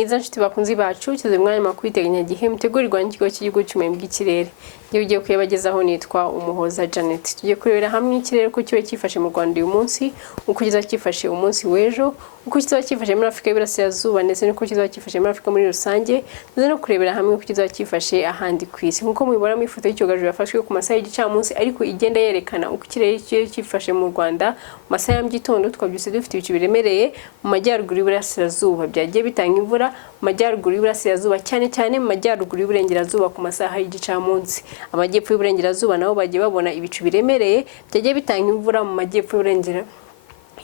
mwiza nshuti bakunzi bacu kize mwanya makwiteganya gihe mutegurirwa n'ikigo cy'igihugu cy'ubumenyi bw'ikirere. Ngiye ugiye kuyabagezaho nitwa Umuhoza Janet. Tugiye kurebera hamwe ikirere ko kibe cyifashe mu Rwanda uyu munsi, uko kizaba cyifashe umunsi w'ejo, uko kizaba cyifashe muri Afrika y'Iburasirazuba ndetse n'uko kizaba cyifashe muri Afrika muri rusange, ndetse no kurebera hamwe uko kizaba cyifashe ahandi ku isi. Nkuko mubibona mu ifoto y'icyogajuru yafashwe ku masaha y'igicamunsi ariko igenda yerekana uko ikirere cyifashe mu Rwanda mu masaha ya mugitondo, twabyutse dufite ibicu biremereye mu majyaruguru y'Iburasirazuba byagiye bitanga imvura mu majyaruguru y'Iburasirazuba cyane mu majyaruguru y'Uburengerazuba ku masaha y'igicamunsi. Amajyepfo y'Uburengerazuba nabo bagiye babona ibicu biremereye byagiye bitanga imvura mu majyepfo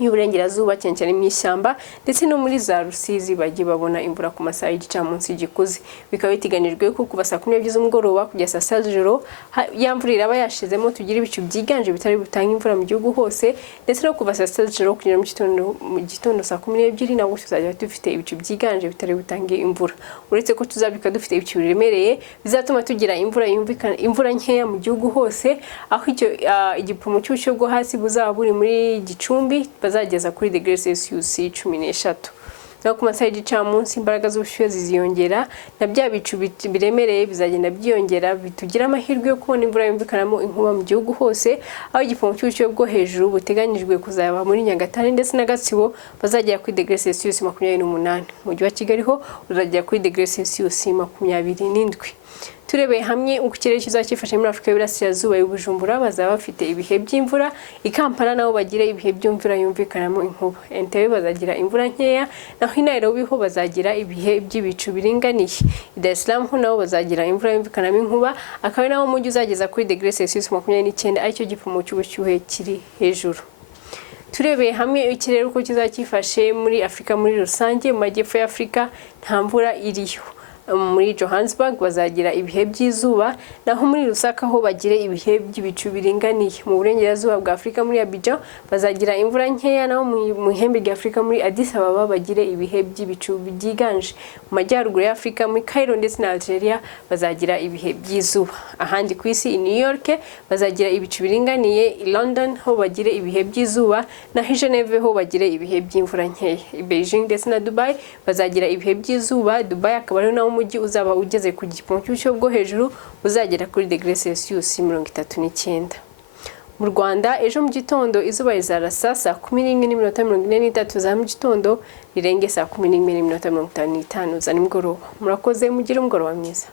y'Uburengerazuba cyane mu ishyamba ndetse no muri za Rusizi bagiye babona imvura ku masaha y'igicamunsi gikuze. Bikaba bitiganijwe ko kuva saa 12 z'umugoroba kugeza saa 6 z'ijoro ya mvura iraba yashizemo tugira ibicu byiganje bitari butanga imvura mu gihugu hose, ndetse no kuva saa 6 z'ijoro kugera mu gitondo saa 12 nabwo tuzajya dufite ibicu byiganje bitari butange imvura. Uretse ko tuzabika dufite ibicu biremereye bizatuma tugira imvura nkeya mu gihugu hose, aho igipimo cy'ubushyuhe bwo hasi buzaba buri muri Gicumbi bazageza kuri degree Celsius 13. Naho ku masaha y'igicamunsi imbaraga z'ubushyuhe ziziyongera na bya bicu biremereye bizagenda byiyongera, bitugira amahirwe yo kubona imvura yumvikanamo inkuba mu gihugu hose, aho igipimo cy'ubushyuhe bwo hejuru buteganyijwe kuzaba muri Nyagatare ndetse na Gatsibo bazagera kuri degree Celsius 28. Umujyi wa Kigali ho uzagera kuri degree Celsius 27. Turebeye hamwe uko ikirere kizakifashe muri Afrika y'Iburasirazuba y'Ubujumbura bazaba bafite ibihe by'imvura, i Kampala nabo bagira ibihe by'imvura yumvikanamo inkuba, Entebbe bazagira imvura nkeya, naho i Nairobi ho bazagira ibihe by'ibicu biringaniye, i Dar es Salaam ho nabo bazagira imvura yumvikanamo inkuba, akaba naho umujyi uzageza kuri degree Celsius 29 aricyo gipimo cy'ubushyuhe kiri hejuru. Turebeye hamwe ikirere uko kizakifashe muri Afrika muri rusange, mu majyepfo y'Afrika nta mvura iriho. Muri Johannesburg bazagira ibihe by'izuba, naho muri Lusaka ho bagire ibihe by'ibicu biringaniye. Mu burengerazuba bwa Afrika muri Abidjan bazagira imvura nkeya, naho mu ihembe rya Afrika muri Addis Ababa bagire ibihe by'ibicu byiganje. Mu majyaruguru ya Afrika muri Cairo ndetse na Algeria bazagira ibihe by'izuba. Ahandi ku isi i New York bazagira ibicu biringaniye, i London ho bagire ibihe by'izuba, naho i Geneve ho bagire ibihe by'imvura nkeya. I Beijing ndetse na Dubai bazagira ibihe by'izuba. Dubai akaba ari naho umujyi uzaba ugeze ku gipimo cy'ubushyuhe bwo hejuru uzagera kuri degree Celsius 39. Mu Rwanda ejo mu gitondo izuba rizarasa saa 11:43 za mu gitondo rirenge saa 11:55 za nimugoroba. Murakoze, mugire umugoroba mwiza.